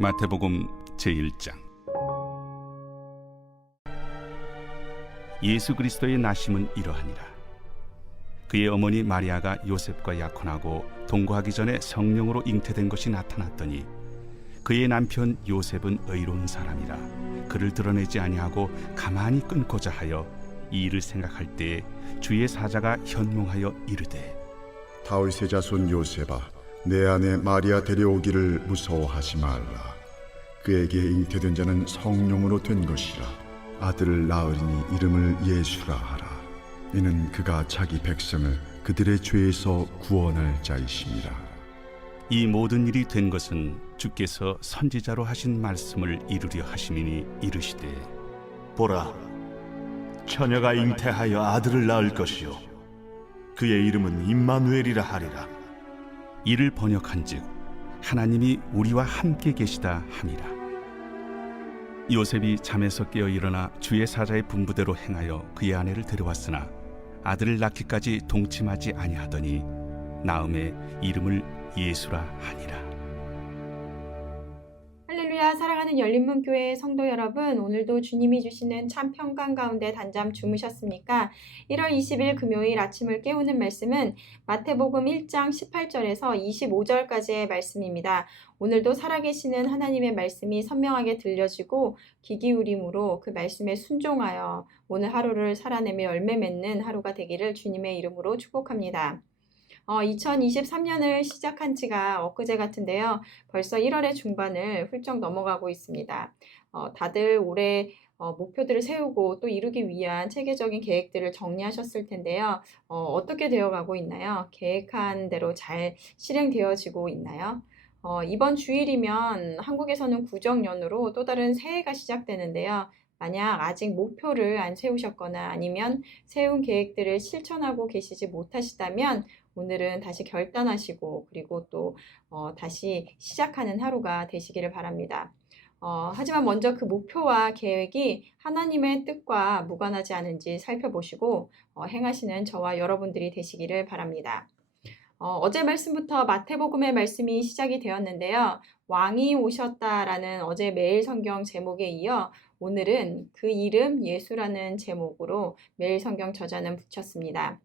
마태복음 제1장. 예수 그리스도의 나심은 이러하니라. 그의 어머니 마리아가 요셉과 약혼하고 동거하기 전에 성령으로 잉태된 것이 나타났더니 그의 남편 요셉은 의로운 사람이라 그를 드러내지 아니하고 가만히 끊고자 하여 이 일을 생각할 때에 주의 사자가 현몽하여 이르되, 다윗의 자손 요셉아, 내 아내 마리아 데려오기를 무서워하지 말라. 그에게 잉태된 자는 성령으로 된 것이라. 아들을 낳으리니 이름을 예수라 하라. 이는 그가 자기 백성을 그들의 죄에서 구원할 자이심이라. 이 모든 일이 된 것은 주께서 선지자로 하신 말씀을 이루려 하심이니 이르시되, 보라, 처녀가 잉태하여 아들을 낳을 것이요 그의 이름은 임마누엘이라 하리라. 이를 번역한즉 하나님이 우리와 함께 계시다 함이라. 요셉이 잠에서 깨어 일어나 주의 사자의 분부대로 행하여 그의 아내를 데려왔으나 아들을 낳기까지 동침하지 아니하더니 나음에 이름을 예수라 하니라. 할렐루야. 사랑하는 열린문교회 성도 여러분, 오늘도 주님이 주시는 참 평강 가운데 단잠 주무셨습니까? 1월 20일 금요일 아침을 깨우는 말씀은 마태복음 1장 18절에서 25절까지의 말씀입니다. 오늘도 살아계시는 하나님의 말씀이 선명하게 들려지고 귀 기울임으로 그 말씀에 순종하여 오늘 하루를 살아내며 열매 맺는 하루가 되기를 주님의 이름으로 축복합니다. 2023년을 시작한 지가 엊그제 같은데요. 벌써 1월의 중반을 훌쩍 넘어가고 있습니다. 다들 올해 목표들을 세우고 또 이루기 위한 체계적인 계획들을 정리하셨을 텐데요. 어떻게 되어가고 있나요? 계획한 대로 잘 실행되어지고 있나요? 이번 주일이면 한국에서는 구정연으로 또 다른 새해가 시작되는데요. 만약 아직 목표를 안 세우셨거나 아니면 세운 계획들을 실천하고 계시지 못하시다면 오늘은 다시 결단하시고 그리고 또 다시 시작하는 하루가 되시기를 바랍니다. 하지만 먼저 그 목표와 계획이 하나님의 뜻과 무관하지 않은지 살펴보시고 행하시는 저와 여러분들이 되시기를 바랍니다. 어제 말씀부터 마태복음의 말씀이 시작이 되었는데요. 왕이 오셨다라는 어제 매일 성경 제목에 이어 오늘은 그 이름 예수라는 제목으로 매일 성경 저자는 붙였습니다.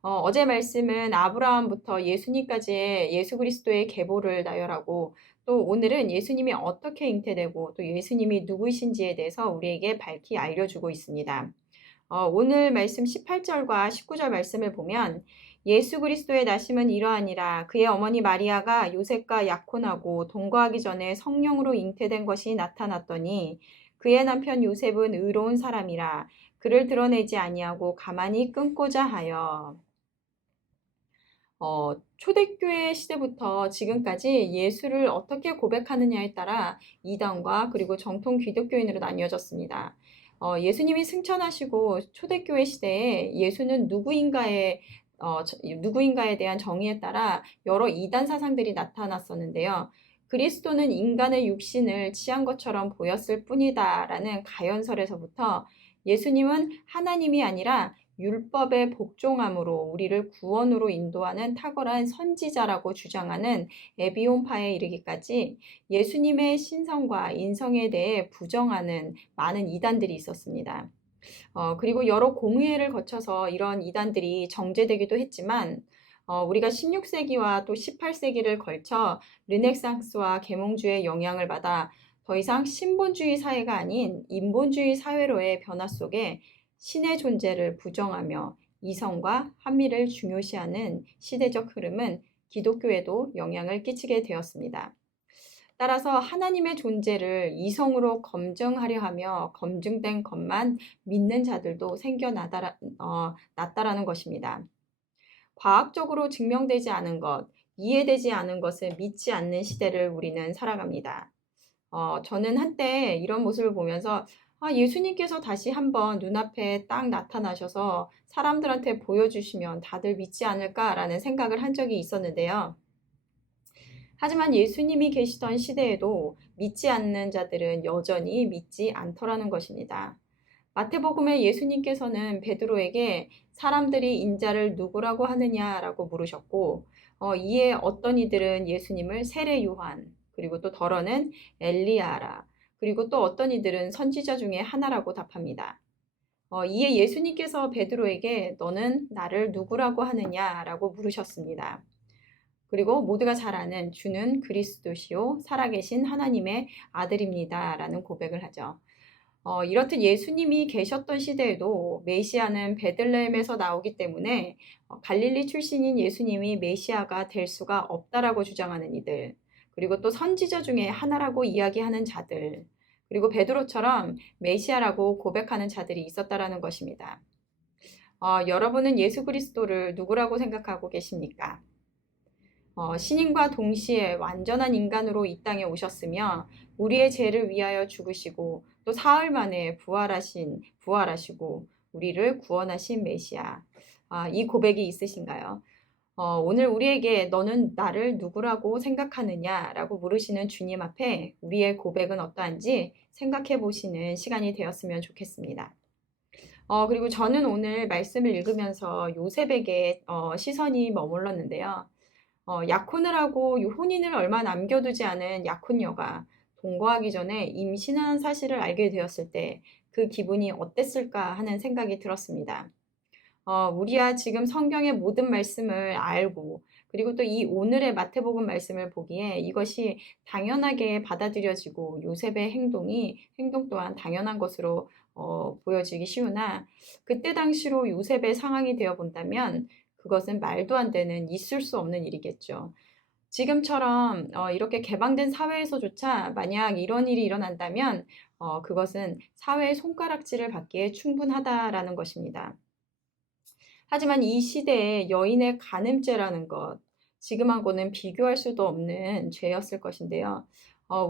어제 말씀은 아브라함부터 예수님까지의 예수 그리스도의 계보를 나열하고 또 오늘은 예수님이 어떻게 잉태되고 또 예수님이 누구이신지에 대해서 우리에게 밝히 알려주고 있습니다. 오늘 말씀 18절과 19절 말씀을 보면 예수 그리스도의 나심은 이러하니라. 그의 어머니 마리아가 요셉과 약혼하고 동거하기 전에 성령으로 잉태된 것이 나타났더니 그의 남편 요셉은 의로운 사람이라 그를 드러내지 아니하고 가만히 끊고자 하여. 초대교회 시대부터 지금까지 예수를 어떻게 고백하느냐에 따라 이단과 그리고 정통 기독교인으로 나뉘어졌습니다. 예수님이 승천하시고 초대교회 시대에 예수는 누구인가에 대한 정의에 따라 여러 이단 사상들이 나타났었는데요. 그리스도는 인간의 육신을 취한 것처럼 보였을 뿐이다 라는 가연설에서부터 예수님은 하나님이 아니라 율법의 복종함으로 우리를 구원으로 인도하는 탁월한 선지자라고 주장하는 에비온파에 이르기까지 예수님의 신성과 인성에 대해 부정하는 많은 이단들이 있었습니다. 그리고 여러 공의회를 거쳐서 이런 이단들이 정제되기도 했지만 우리가 16세기와 또 18세기를 걸쳐 르네상스와 계몽주의 영향을 받아 더 이상 신본주의 사회가 아닌 인본주의 사회로의 변화 속에 신의 존재를 부정하며 이성과 합리를 중요시하는 시대적 흐름은 기독교에도 영향을 끼치게 되었습니다. 따라서 하나님의 존재를 이성으로 검증하려 하며 검증된 것만 믿는 자들도 생겨났다라는 것입니다. 과학적으로 증명되지 않은 것, 이해되지 않은 것을 믿지 않는 시대를 우리는 살아갑니다. 저는 한때 이런 모습을 보면서 예수님께서 다시 한번 눈앞에 딱 나타나셔서 사람들한테 보여주시면 다들 믿지 않을까라는 생각을 한 적이 있었는데요. 하지만 예수님이 계시던 시대에도 믿지 않는 자들은 여전히 믿지 않더라는 것입니다. 마태복음의 예수님께서는 베드로에게 사람들이 인자를 누구라고 하느냐라고 물으셨고 이에 어떤 이들은 예수님을 세례 요한, 그리고 또 더러는 엘리야라. 그리고 또 어떤 이들은 선지자 중에 하나라고 답합니다. 이에 예수님께서 베드로에게 너는 나를 누구라고 하느냐라고 물으셨습니다. 그리고 모두가 잘 아는 주는 그리스도시요 살아계신 하나님의 아들입니다 라는 고백을 하죠. 이렇듯 예수님이 계셨던 시대에도 메시아는 베들레헴에서 나오기 때문에 갈릴리 출신인 예수님이 메시아가 될 수가 없다라고 주장하는 이들, 그리고 또 선지자 중에 하나라고 이야기하는 자들, 그리고 베드로처럼 메시아라고 고백하는 자들이 있었다라는 것입니다. 여러분은 예수 그리스도를 누구라고 생각하고 계십니까? 신인과 동시에 완전한 인간으로 이 땅에 오셨으며 우리의 죄를 위하여 죽으시고 또 사흘 만에 부활하시고 우리를 구원하신 메시아. 이 고백이 있으신가요? 오늘 우리에게 너는 나를 누구라고 생각하느냐라고 물으시는 주님 앞에 우리의 고백은 어떠한지 생각해 보시는 시간이 되었으면 좋겠습니다. 그리고 저는 오늘 말씀을 읽으면서 요셉에게 시선이 머물렀는데요. 약혼을 하고 혼인을 얼마 남겨두지 않은 약혼녀가 동거하기 전에 임신한 사실을 알게 되었을 때 그 기분이 어땠을까 하는 생각이 들었습니다. 우리야 지금 성경의 모든 말씀을 알고 그리고 또 이 오늘의 마태복음 말씀을 보기에 이것이 당연하게 받아들여지고 요셉의 행동 또한 당연한 것으로 보여지기 쉬우나 그때 당시로 요셉의 상황이 되어 본다면 그것은 말도 안 되는 있을 수 없는 일이겠죠. 지금처럼 이렇게 개방된 사회에서조차 만약 이런 일이 일어난다면 그것은 사회의 손가락질을 받기에 충분하다라는 것입니다. 하지만 이 시대에 여인의 간음죄라는 것, 지금하고는 비교할 수도 없는 죄였을 것인데요.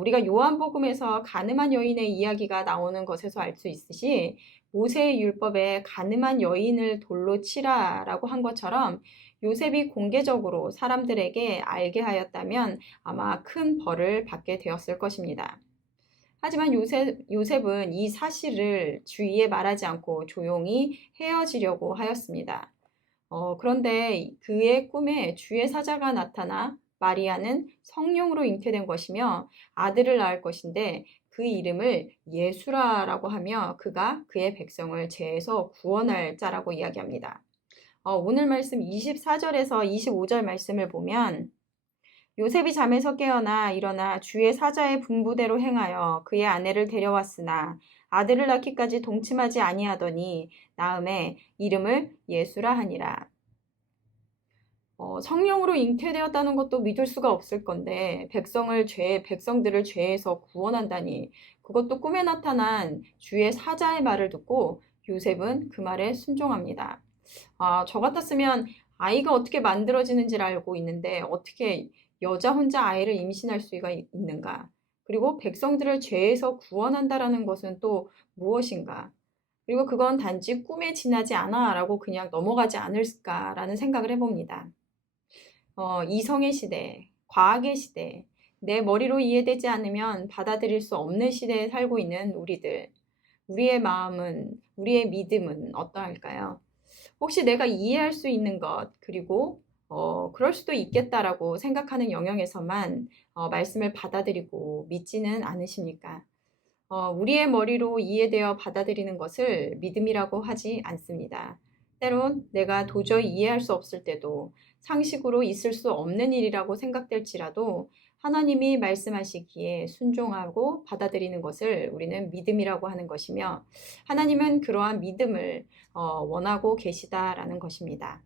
우리가 요한복음에서 간음한 여인의 이야기가 나오는 것에서 알 수 있듯이 모세의 율법에 간음한 여인을 돌로 치라라고 한 것처럼 요셉이 공개적으로 사람들에게 알게 하였다면 아마 큰 벌을 받게 되었을 것입니다. 하지만 요셉은 이 사실을 주위에 말하지 않고 조용히 헤어지려고 하였습니다. 그런데 그의 꿈에 주의 사자가 나타나 마리아는 성령으로 잉태된 것이며 아들을 낳을 것인데 그 이름을 예수라라고 하며 그가 그의 백성을 죄에서 구원할 자라고 이야기합니다. 오늘 말씀 24절에서 25절 말씀을 보면 요셉이 잠에서 깨어나 일어나 주의 사자의 분부대로 행하여 그의 아내를 데려왔으나 아들을 낳기까지 동침하지 아니하더니 낳음에 이름을 예수라 하니라. 성령으로 잉태되었다는 것도 믿을 수가 없을 건데 백성들을 죄에서 구원한다니 그것도 꿈에 나타난 주의 사자의 말을 듣고 요셉은 그 말에 순종합니다. 저 같았으면 아이가 어떻게 만들어지는지를 알고 있는데 어떻게 여자 혼자 아이를 임신할 수가 있는가? 그리고 백성들을 죄에서 구원한다라는 것은 또 무엇인가? 그리고 그건 단지 꿈에 지나지 않아 라고 그냥 넘어가지 않을까라는 생각을 해봅니다. 이성의 시대, 과학의 시대, 내 머리로 이해되지 않으면 받아들일 수 없는 시대에 살고 있는 우리들. 우리의 마음은, 우리의 믿음은 어떠할까요? 혹시 내가 이해할 수 있는 것, 그리고 그럴 수도 있겠다라고 생각하는 영역에서만 말씀을 받아들이고 믿지는 않으십니까? 우리의 머리로 이해되어 받아들이는 것을 믿음이라고 하지 않습니다. 때론 내가 도저히 이해할 수 없을 때도 상식으로 있을 수 없는 일이라고 생각될지라도 하나님이 말씀하시기에 순종하고 받아들이는 것을 우리는 믿음이라고 하는 것이며 하나님은 그러한 믿음을 원하고 계시다라는 것입니다.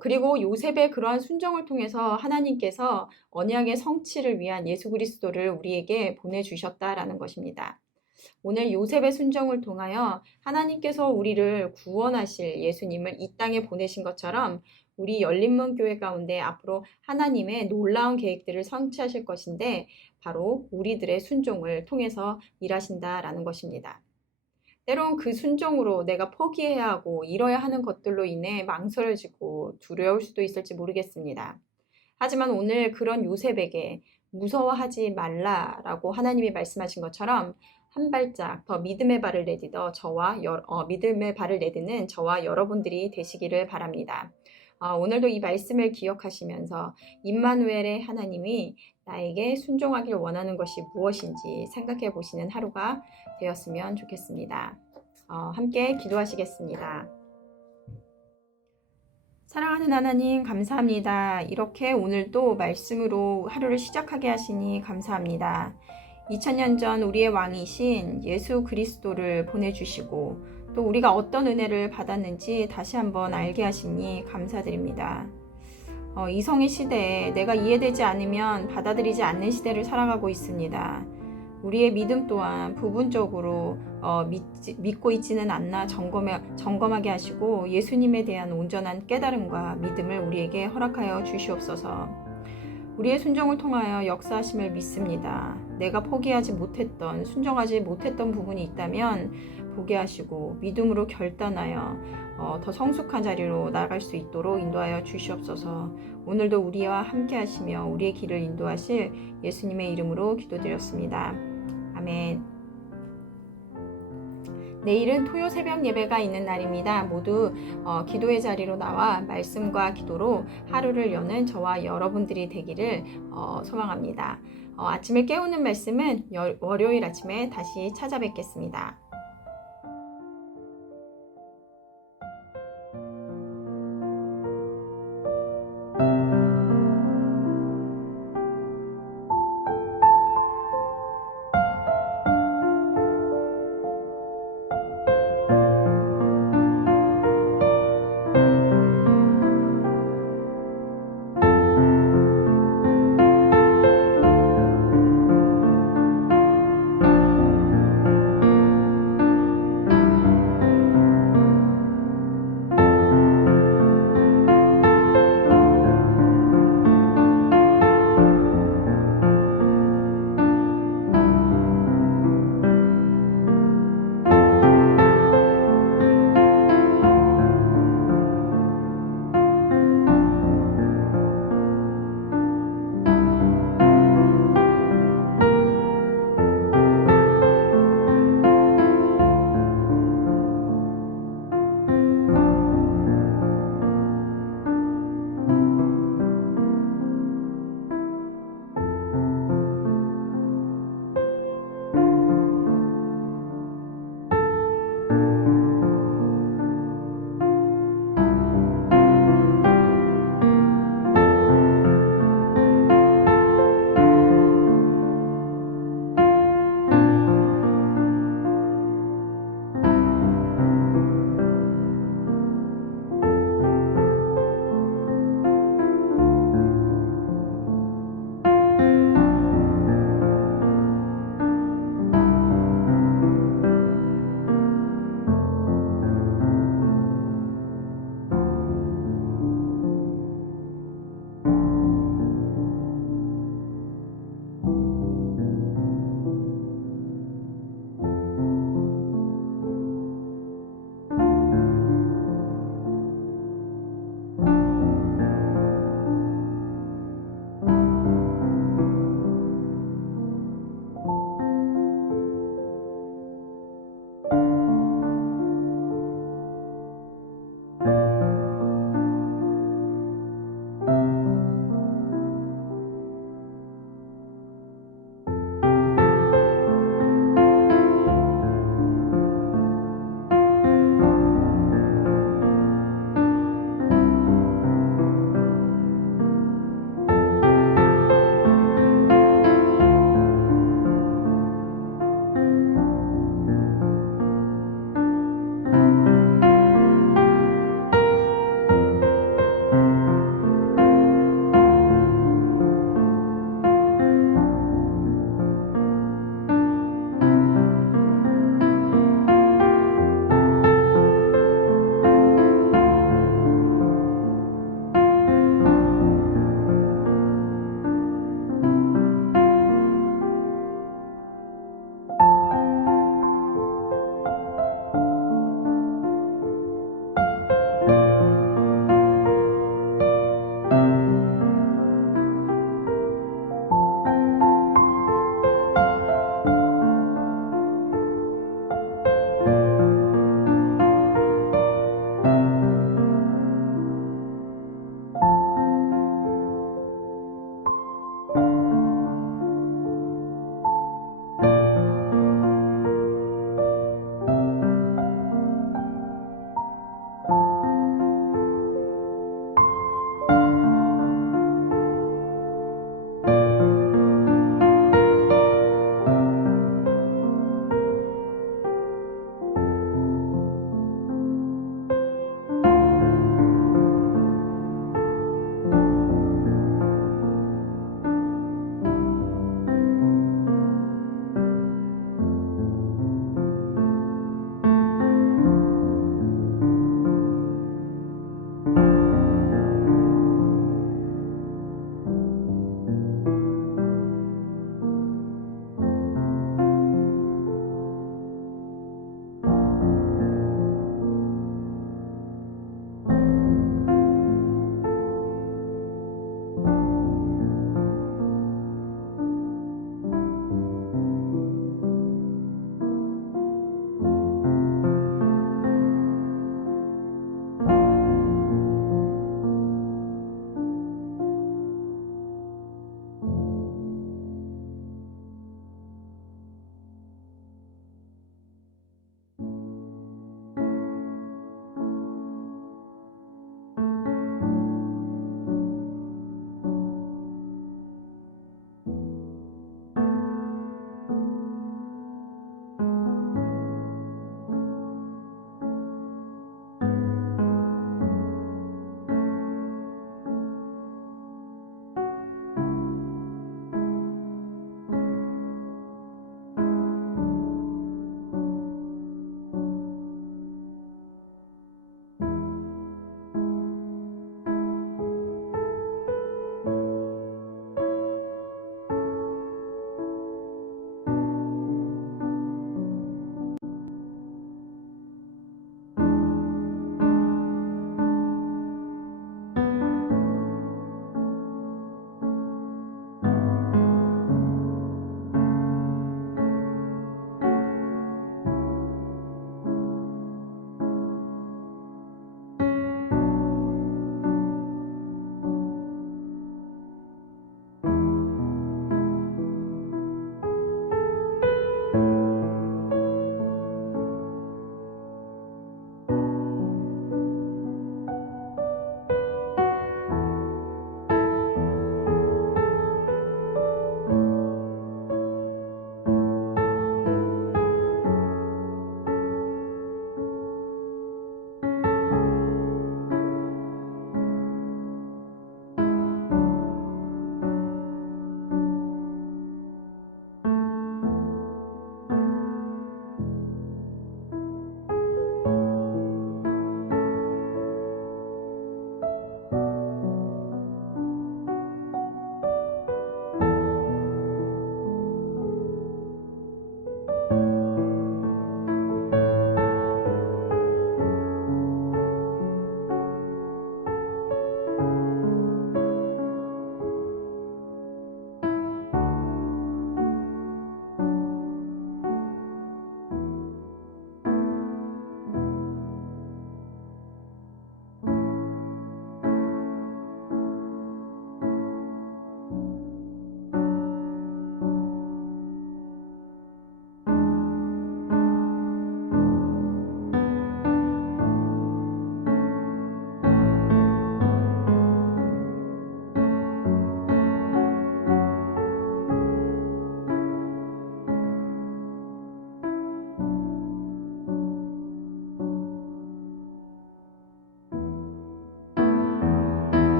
그리고 요셉의 그러한 순종을 통해서 하나님께서 언약의 성취를 위한 예수 그리스도를 우리에게 보내주셨다라는 것입니다. 오늘 요셉의 순종을 통하여 하나님께서 우리를 구원하실 예수님을 이 땅에 보내신 것처럼 우리 열린문 교회 가운데 앞으로 하나님의 놀라운 계획들을 성취하실 것인데 바로 우리들의 순종을 통해서 일하신다라는 것입니다. 때론 그 순종으로 내가 포기해야 하고 잃어야 하는 것들로 인해 망설여지고 두려울 수도 있을지 모르겠습니다. 하지만 오늘 그런 요셉에게 무서워하지 말라라고 하나님이 말씀하신 것처럼 한 발짝 더 믿음의 발을 내딛는 저와 여러분들이 되시기를 바랍니다. 오늘도 이 말씀을 기억하시면서 임마누엘의 하나님이 나에게 순종하길 원하는 것이 무엇인지 생각해 보시는 하루가 되었으면 좋겠습니다. 함께 기도하시겠습니다. 사랑하는 하나님, 감사합니다. 이렇게 오늘도 말씀으로 하루를 시작하게 하시니 감사합니다. 2000년 전 우리의 왕이신 예수 그리스도를 보내주시고 또 우리가 어떤 은혜를 받았는지 다시 한번 알게 하시니 감사드립니다. 이성의 시대에 내가 이해되지 않으면 받아들이지 않는 시대를 살아가고 있습니다. 우리의 믿음 또한 부분적으로 믿고 있지는 않나 점검하게 하시고 예수님에 대한 온전한 깨달음과 믿음을 우리에게 허락하여 주시옵소서. 우리의 순종을 통하여 역사하심을 믿습니다. 내가 포기하지 못했던, 순종하지 못했던 부분이 있다면 보게 하시고 믿음으로 결단하여 더 성숙한 자리로 나아갈 수 있도록 인도하여 주시옵소서. 오늘도 우리와 함께 하시며 우리의 길을 인도하실 예수님의 이름으로 기도드렸습니다. 아멘. 내일은 토요 새벽 예배가 있는 날입니다. 모두 기도의 자리로 나와 말씀과 기도로 하루를 여는 저와 여러분들이 되기를 소망합니다. 아침을 깨우는 말씀은 월요일 아침에 다시 찾아뵙겠습니다.